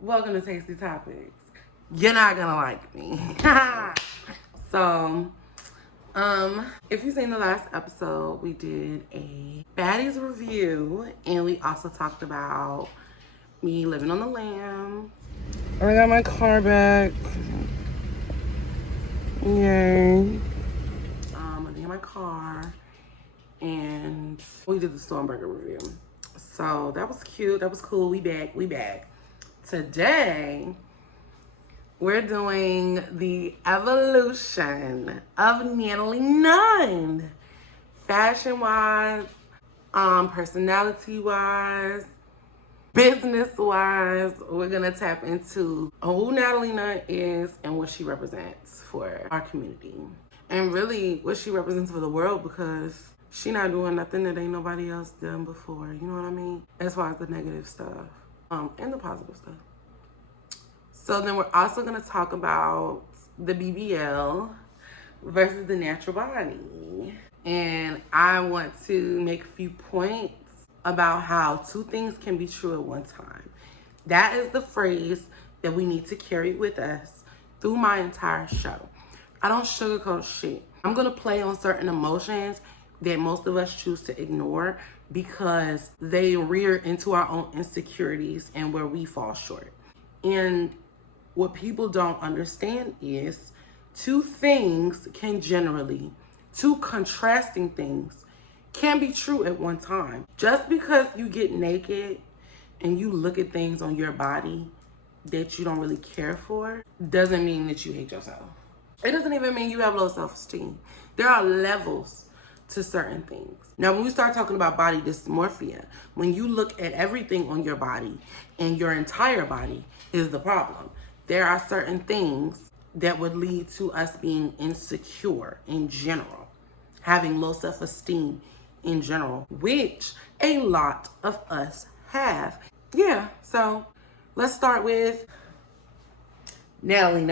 Welcome to Tasty Topics. You're not gonna like me. So, if you've seen the last episode, we did a baddies review, and we also talked about me living on the lam. I got my car back. Yay. I'm in my car, and we did the Stormberger review. So that was cute. That was cool. We back. Today, we're doing the evolution of NATALIE NUNN. Fashion-wise, personality-wise, business-wise, we're gonna tap into who NATALIE NUNN is and what she represents for our community. And really, what she represents for the world, because she not doing nothing that ain't nobody else done before. You know what I mean? As far as the negative stuff, and the positive stuff. So then we're also gonna talk about the BBL versus the natural body. And I want to make a few points about how two things can be true at one time. That is the phrase that we need to carry with us through my entire show. I don't sugarcoat shit. I'm gonna play on certain emotions that most of us choose to ignore because they rear into our own insecurities and where we fall short. And what people don't understand is two contrasting things can be true at one time. Just because you get naked and you look at things on your body that you don't really care for doesn't mean that you hate yourself. It doesn't even mean you have low self-esteem. There are levels to certain things. Now, when we start talking about body dysmorphia, when you look at everything on your body and your entire body is the problem, there are certain things that would lead to us being insecure in general, having low self-esteem in general, which a lot of us have. Yeah, so let's start with NATALIE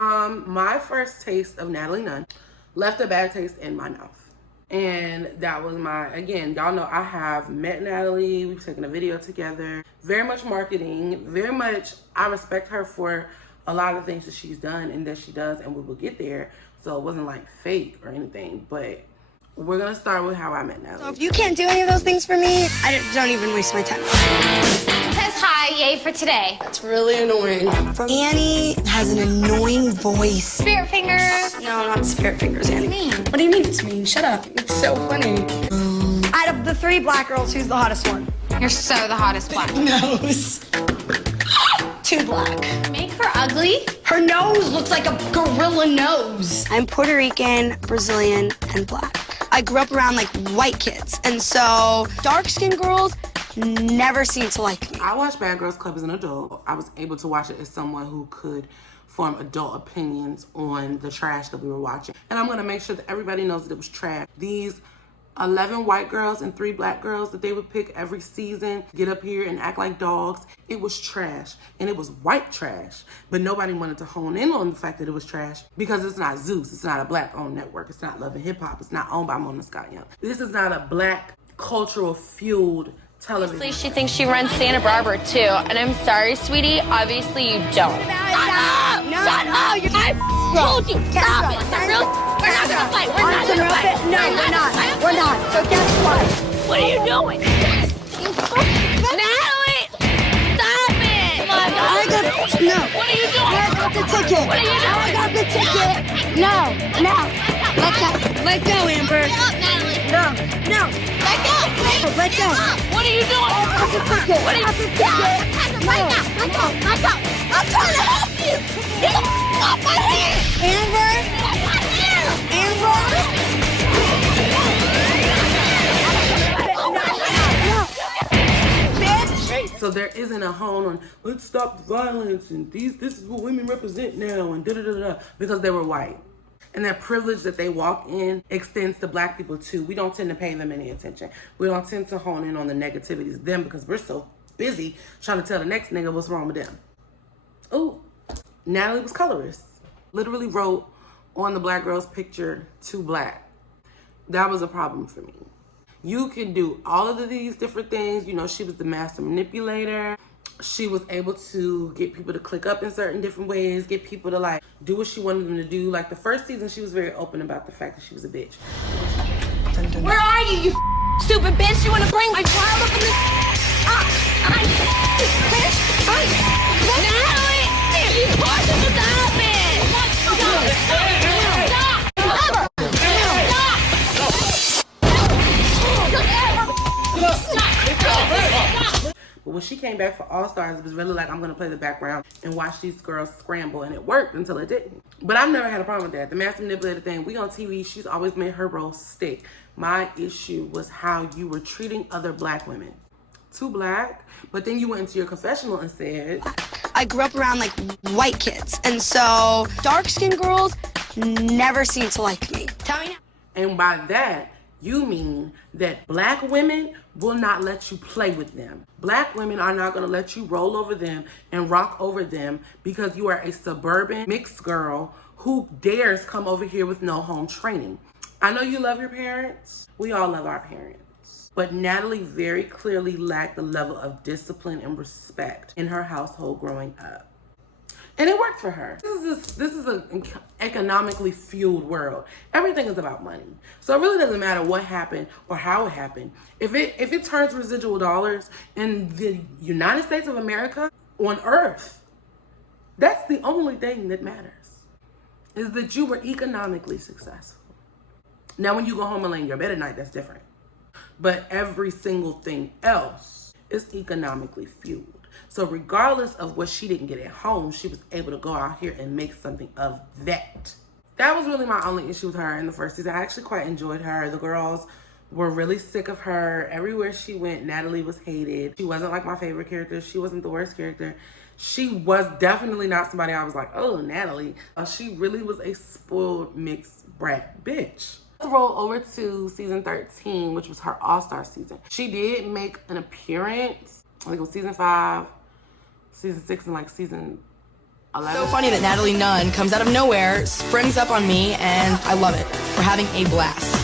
NUNN. My first taste of NATALIE NUNN left a bad taste in my mouth. And that was again, y'all know I have met NATALIE. We've taken a video together. Very much marketing, very much, I respect her for a lot of things that she's done and that she does, and we will get there. So it wasn't like fake or anything, but we're gonna start with how I met NATALIE. So if you can't do any of those things for me, I don't even waste my time. It says hi, yay for today. It's really annoying. Annie has an annoying voice. Spirit fingers. No, not spirit fingers, Annie. Mean. What do you mean it's mean? Shut up. It's so funny. Out of the three black girls, who's the hottest one? You're so the hottest black. Nose. Too black. Make her ugly. Her nose looks like a gorilla nose. I'm Puerto Rican, Brazilian, and black. I grew up around like white kids, and so dark-skinned girls never seem to like me. I watched Bad Girls Club as an adult. I was able to watch it as someone who could form adult opinions on the trash that we were watching. And I'm gonna make sure that everybody knows that it was trash. These 11 white girls and 3 black girls that they would pick every season, get up here and act like dogs. It was trash, and it was white trash. But nobody wanted to hone in on the fact that it was trash because it's not Zeus. It's not a black-owned network. It's not Love and Hip Hop. It's not owned by Mona Scott Young. This is not a black cultural-fueled television. Obviously, she thinks she runs Santa Barbara, too. And I'm sorry, sweetie, obviously you don't. Shut up! Shut up! I told you, stop it! We're not gonna fight. We're not gonna fight. No, we're not. We're not. So guess what? What are you doing? NATALIE! Stop it! No. What are you doing? I got the ticket. What are you doing? I got the ticket. No. Let go, Amber. Get up, NATALIE! No. Let go! Let go. What are you doing? I got the ticket. What are you doing? Right now! Let go! I'm trying to help you! Get the off my hair! Amber. Off my hair! So there isn't a hone on let's stop the violence and this is what women represent now and da-da-da-da, because they were white. And that privilege that they walk in extends to black people too. We don't tend to pay them any attention. We don't tend to hone in on the negativities of them because we're so busy trying to tell the next nigga what's wrong with them. Ooh, NATALIE was colorist. Literally wrote on the black girl's picture, "too black." That was a problem for me. You can do all of these different things. You know, she was the master manipulator. She was able to get people to click up in certain different ways, get people to like do what she wanted them to do. Like the first season, she was very open about the fact that she was a bitch. Where are you, you stupid bitch? You want to bring my child up in this? Natalie! You forced us to stop it! But when she came back for All Stars, it was really like, I'm gonna play the background and watch these girls scramble, and it worked until it didn't. But I've never had a problem with that. The master manipulator thing, we on TV, she's always made her role stick. My issue was how you were treating other black women. Too black, but then you went into your confessional and said, I grew up around like white kids, and so dark-skinned girls never seem to like me. Tell me now. and by that, you mean that black women will not let you play with them. Black women are not gonna let you roll over them and rock over them because you are a suburban mixed girl who dares come over here with no home training. I know you love your parents. We all love our parents. But Natalie very clearly lacked the level of discipline and respect in her household growing up. And it worked for her. This is an economically fueled world. Everything is about money. So it really doesn't matter what happened or how it happened. If it turns residual dollars in the United States of America, on earth, that's the only thing that matters, is that you were economically successful. Now, when you go home and lay in your bed at night, that's different. But every single thing else is economically fueled. So regardless of what she didn't get at home, she was able to go out here and make something of that. That was really my only issue with her in the first season. I actually quite enjoyed her. The girls were really sick of her. Everywhere she went, Natalie was hated. She wasn't like my favorite character. She wasn't the worst character. She was definitely not somebody I was like, oh, Natalie. She really was a spoiled mixed brat bitch. Let's roll over to season 13, which was her all-star season. She did make an appearance. I think it was season 5, season 6, and like season 11. So funny that Natalie Nunn comes out of nowhere, springs up on me, and I love it. We're having a blast.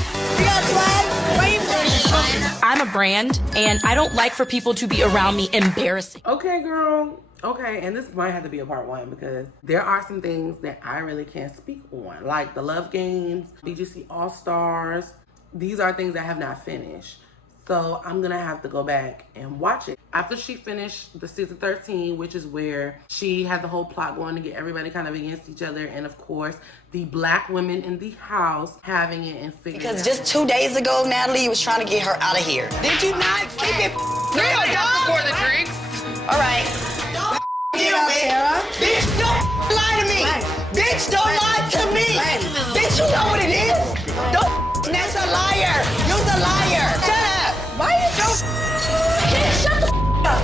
I'm a brand, and I don't like for people to be around me embarrassing. Okay, girl. Okay, and this might have to be a part 1 because there are some things that I really can't speak on, like the Love Games, BGC All-Stars. These are things I have not finished. So I'm gonna have to go back and watch it. After she finished the season 13, which is where she had the whole plot going to get everybody kind of against each other, and of course, the black women in the house having it and figuring it out. Because just 2 days ago, Natalie was trying to get her out of here. Did you not keep it real, dog? Before the drinks. All right. Don't you, Sarah. Bitch, don't lie to me. Bitch, don't lie to me. Bitch, you know what it is? Don't. That's a liar. You're the liar. Shut up. Why you so bitch, shut the up.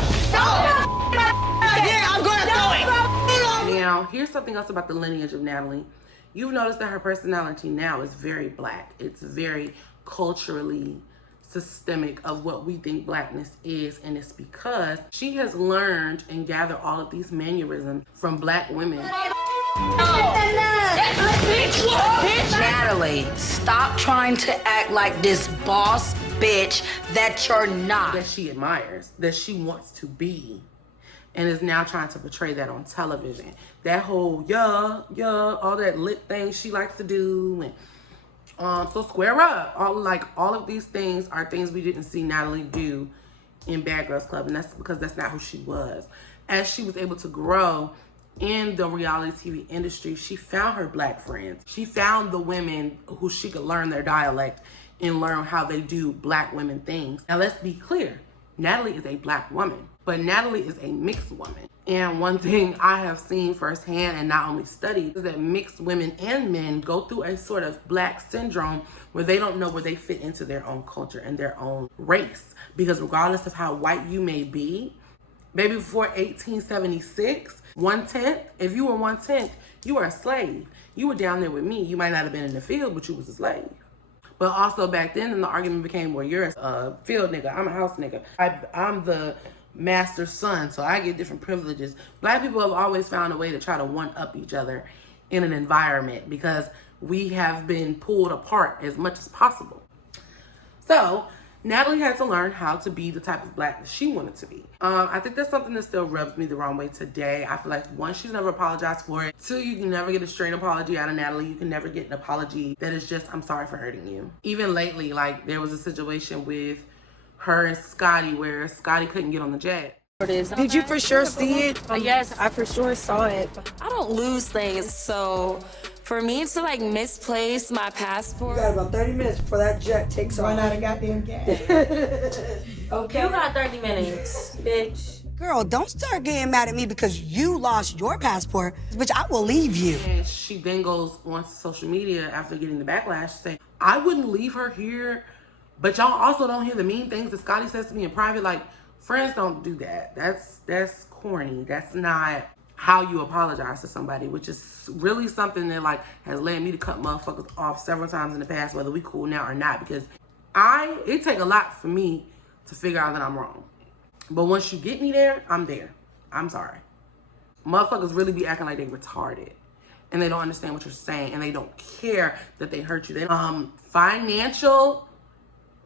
Yeah, I'm gonna throw it. Now, here's something else about the lineage of Natalie. You've noticed that her personality now is very black. It's very culturally systemic of what we think blackness is, and it's because she has learned and gathered all of these mannerisms from black women. Natalie, stop trying to act like this boss bitch that you're not. That she admires, that she wants to be, and is now trying to portray that on television. That whole all that lip thing she likes to do, and so square up. All of these things are things we didn't see Natalie do in Bad Girls Club, and that's because that's not who she was. As she was able to grow in the reality TV industry, she found her black friends. She found the women who she could learn their dialect and learn how they do black women things. Now let's be clear, Natalie is a black woman, but Natalie is a mixed woman. And one thing I have seen firsthand and not only studied is that mixed women and men go through a sort of black syndrome where they don't know where they fit into their own culture and their own race. Because regardless of how white you may be, baby, before 1876, 1/10, if you were 1/10, you were a slave. You were down there with me. You might not have been in the field, but you was a slave. But also back then, the argument became, well, you're a field nigga, I'm a house nigga. I'm the master's son, so I get different privileges. Black people have always found a way to try to one-up each other in an environment because we have been pulled apart as much as possible. So Natalie had to learn how to be the type of black that she wanted to be. I think that's something that still rubs me the wrong way today. I feel like, one, she's never apologized for it. Two, you can never get a straight apology out of Natalie. You can never get an apology that is just, I'm sorry for hurting you. Even lately, like, there was a situation with her and Scotty where Scotty couldn't get on the jet. Did you for sure see it? Yes. I for sure saw it. I don't lose things, so for me to like misplace my passport. You got about 30 minutes before that jet takes off. Run out of goddamn gas. Okay. You got 30 minutes, bitch. Girl, don't start getting mad at me because you lost your passport, which I will leave you. And she then goes on social media after getting the backlash to say, I wouldn't leave her here, but y'all also don't hear the mean things that Scotty says to me in private. Like, friends don't do that. That's corny. That's not how you apologize to somebody, which is really something that like has led me to cut motherfuckers off several times in the past, whether we cool now or not, because it take a lot for me to figure out that I'm wrong. But once you get me there, I'm there. I'm sorry. Motherfuckers really be acting like they retarded and they don't understand what you're saying and they don't care that they hurt you. They financial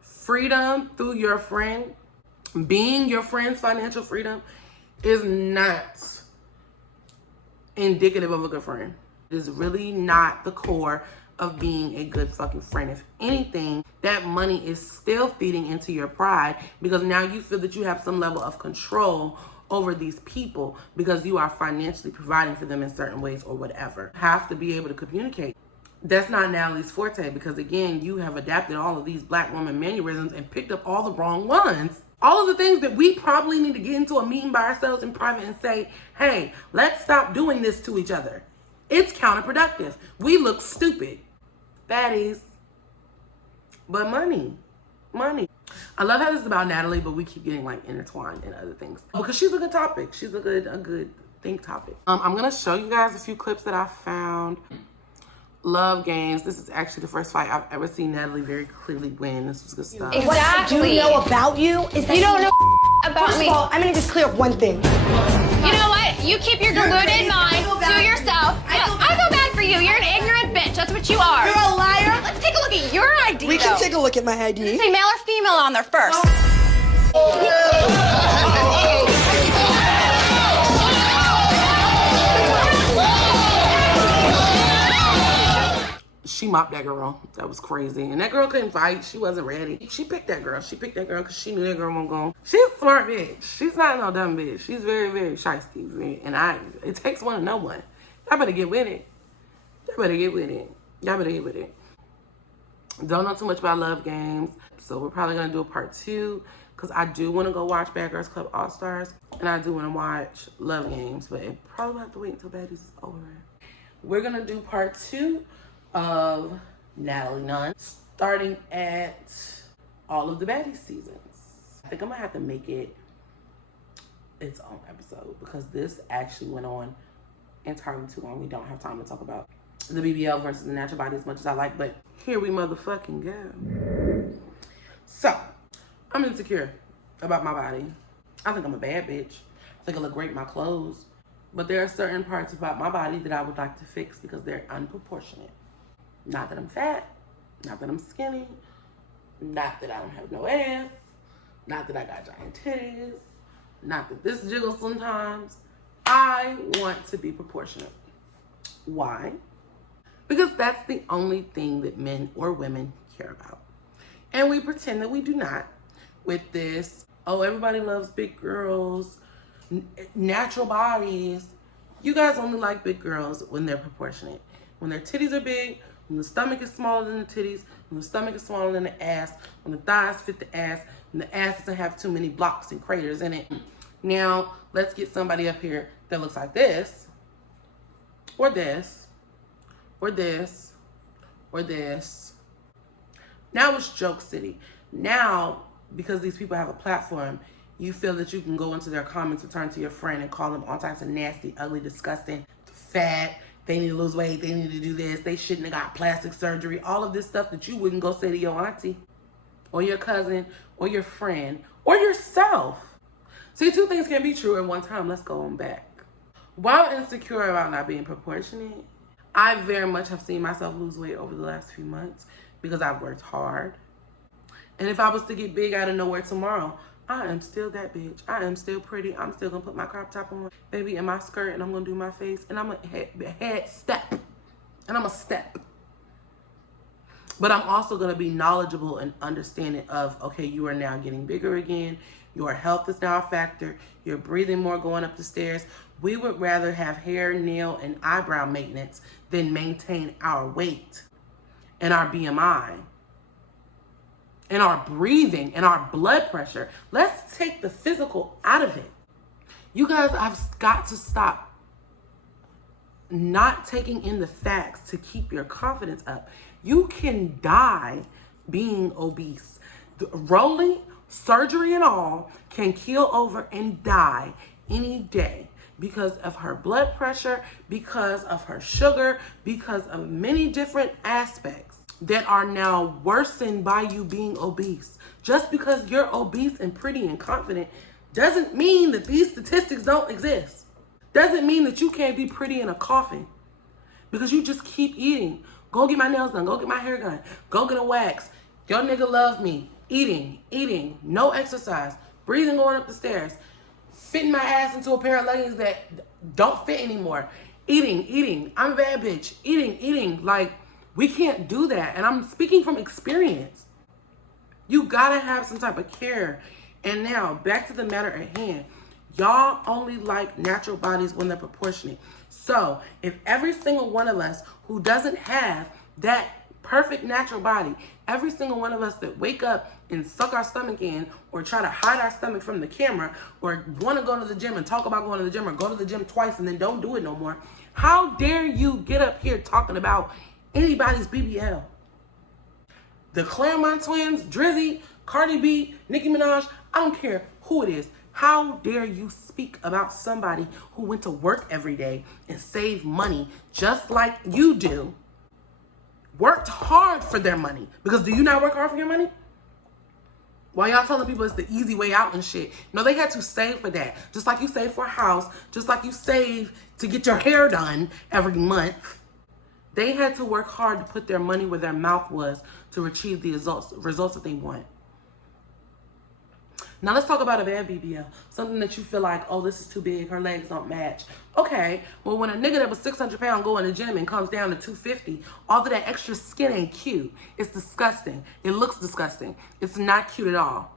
freedom through your friend, being your friend's financial freedom is not indicative of a good friend. It is really not the core of being a good fucking friend. If anything, that money is still feeding into your pride because now you feel that you have some level of control over these people because you are financially providing for them in certain ways or whatever. Have to be able to communicate. That's not Natalie's forte because, again, you have adapted all of these black woman mannerisms and picked up all the wrong ones. All of the things that we probably need to get into a meeting by ourselves in private and say, hey, let's stop doing this to each other. It's counterproductive. We look stupid. Fatties. But money. I love how this is about Natalie, but we keep getting like intertwined in other things. Because she's a good topic. She's a good think topic. I'm going to show you guys a few clips that I found. Love games. This is actually the first fight I've ever seen Natalie very clearly win. This was good stuff. What I do know about you is that you don't know about me. First of all, I'm gonna just clear up one thing. You know what? You keep your deluded mind to yourself. I feel bad for you. You're an ignorant bitch. That's what you are. You're a liar. Let's take a look at your ID. We can take a look at my ID. Say male or female on there first. She mopped that girl. That was crazy. And that girl couldn't fight. She wasn't ready. She picked that girl. She picked that girl because she knew that girl wasn't going. She's a smart bitch. She's not no dumb bitch. She's very, very shiesty. And it takes one to know one. Y'all better get with it. Y'all better get with it. Y'all better get with it. Don't know too much about Love Games. So we're probably going to do a part 2 because I do want to go watch Bad Girls Club All-Stars. And I do want to watch Love Games. But it probably will have to wait until Baddies is over. We're going to do part 2 of Natalie Nunn, starting at all of the Baddies seasons. I think I'm gonna have to make it its own episode because this actually went on entirely too long. We don't have time to talk about the BBL versus the natural body as much as I like, but here we motherfucking go. So, I'm insecure about my body. I think I'm a bad bitch. I think I look great in my clothes, but there are certain parts about my body that I would like to fix because they're unproportionate. Not that I'm fat, not that I'm skinny, not that I don't have no ass, not that I got giant titties, not that this jiggles sometimes. I want to be proportionate. Why? Because that's the only thing that men or women care about. And we pretend that we do not with this, oh, everybody loves big girls, natural bodies. You guys only like big girls when they're proportionate. When their titties are big, when the stomach is smaller than the titties, when the stomach is smaller than the ass, when the thighs fit the ass, when the ass doesn't have too many blocks and craters in it. Now, let's get somebody up here that looks like this, or this, or this, or this. Now it's joke city. Now, because these people have a platform, you feel that you can go into their comments and turn to your friend and call them all types of nasty, ugly, disgusting, fat, they need to lose weight, they need to do this, they shouldn't have got plastic surgery, all of this stuff that you wouldn't go say to your auntie or your cousin or your friend or yourself. See, two things can be true at one time. Let's go on back. While insecure about not being proportionate, I very much have seen myself lose weight over the last few months because I've worked hard And if I was to get big out of nowhere tomorrow, I am still that bitch. I am still pretty. I'm still gonna put my crop top on, baby, and my skirt, and I'm gonna do my face, and I'm gonna head step, and I'm a step. But I'm also gonna be knowledgeable and understanding of, okay, you are now getting bigger again. Your health is now a factor. You're breathing more going up the stairs. We would rather have hair, nail, and eyebrow maintenance than maintain our weight and our BMI and our breathing and our blood pressure. Let's take the physical out of it. You guys, I've got to stop not taking in the facts to keep your confidence up. You can die being obese. Rolling, surgery and all, can keel over and die any day because of her blood pressure, because of her sugar, because of many different aspects that are now worsened by you being obese. Just because you're obese and pretty and confident doesn't mean that these statistics don't exist. Doesn't mean that you can't be pretty in a coffin because you just keep eating. Go get my nails done. Go get my hair done. Go get a wax. Your nigga love me. Eating, no exercise, breathing going up the stairs, fitting my ass into a pair of leggings that don't fit anymore. Eating. I'm a bad bitch. Eating. Like, we can't do that. And I'm speaking from experience. You gotta have some type of care. And now, back to the matter at hand. Y'all only like natural bodies when they're proportionate. So, if every single one of us who doesn't have that perfect natural body, every single one of us that wake up and suck our stomach in or try to hide our stomach from the camera or want to go to the gym and talk about going to the gym or go to the gym twice and then don't do it no more, how dare you get up here talking about anybody's BBL? The Claremont twins, Drizzy, Cardi B, Nicki Minaj, I don't care who it is. How dare you speak about somebody who went to work every day and saved money just like you do, worked hard for their money? Because do you not work hard for your money? While y'all telling people it's the easy way out and shit. No, they had to save for that. Just like you save for a house, just like you save to get your hair done every month. They had to work hard to put their money where their mouth was to achieve the results that they want. Now let's talk about a bad BBL. Something that you feel like, oh, this is too big, her legs don't match. Okay, well when a nigga that was 600 pounds go in the gym and comes down to 250, all of that extra skin ain't cute. It's disgusting. It looks disgusting. It's not cute at all.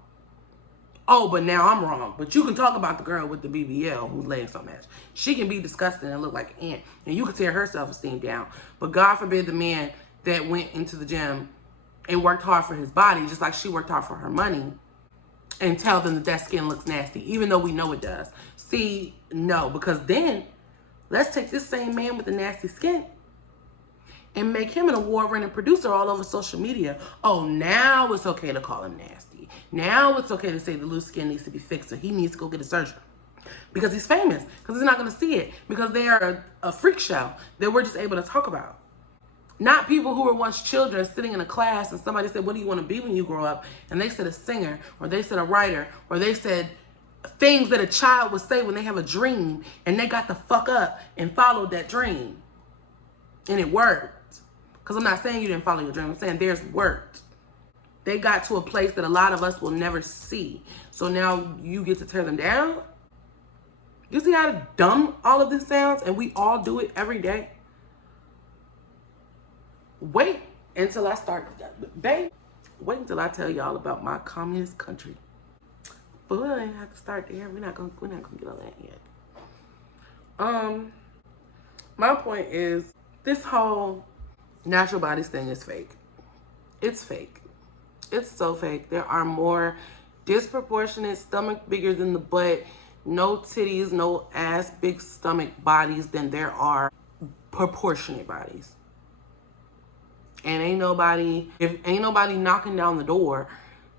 Oh, but now I'm wrong. But you can talk about the girl with the BBL whose legs don't match. She can be disgusting and look like an ant. And you can tear her self-esteem down. But God forbid the man that went into the gym and worked hard for his body, just like she worked hard for her money, and tell them that that skin looks nasty, even though we know it does. See, no, because then let's take this same man with the nasty skin and make him an award-winning producer all over social media. Oh, now it's okay to call him nasty. Now it's okay to say the loose skin needs to be fixed or he needs to go get a surgery. Because he's famous, because he's not gonna see it, because they are a freak show that we're just able to talk about. Not people who were once children sitting in a class and somebody said, what do you want to be when you grow up? And they said a singer, or they said a writer, or they said things that a child would say when they have a dream, and they got the fuck up and followed that dream. And it worked. Because I'm not saying you didn't follow your dream. I'm saying theirs worked. They got to a place that a lot of us will never see. So now you get to tear them down? You see how dumb all of this sounds? And we all do it every day. Wait until I start, babe. Wait until I tell y'all about my communist country. But we don't have to start there. We're not gonna get all that yet. My point is, this whole natural bodies thing is fake. It's fake. It's so fake. There are more disproportionate, stomach bigger than the butt, no titties, no ass, big stomach bodies than there are proportionate bodies. And ain't nobody knocking down the door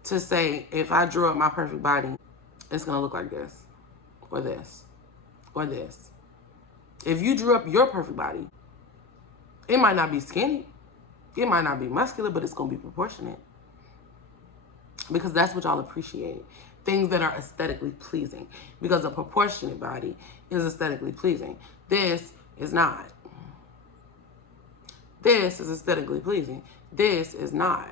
to say, if I drew up my perfect body, it's gonna look like this, or this, or this. If you drew up your perfect body, it might not be skinny, it might not be muscular, but it's gonna be proportionate. Because that's what y'all appreciate. Things that are aesthetically pleasing. Because a proportionate body is aesthetically pleasing. This is not. This is aesthetically pleasing. This is not.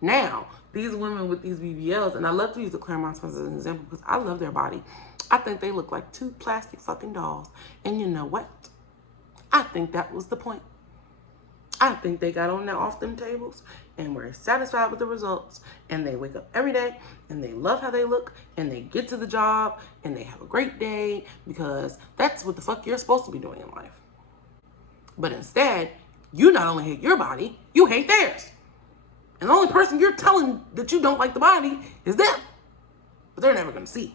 Now, these women with these BBLs, and I love to use the Claremont twins as an example because I love their body. I think they look like 2 plastic fucking dolls. And you know what? I think that was the point. I think they got on there off them tables and were satisfied with the results, and they wake up every day and they love how they look and they get to the job and they have a great day because that's what the fuck you're supposed to be doing in life. But instead, you not only hate your body, you hate theirs. And the only person you're telling that you don't like the body is them. But they're never gonna see.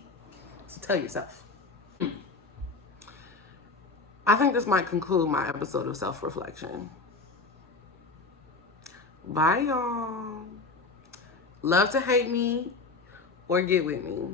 So tell yourself. I think this might conclude my episode of self-reflection. Bye, y'all. Love to hate me or get with me.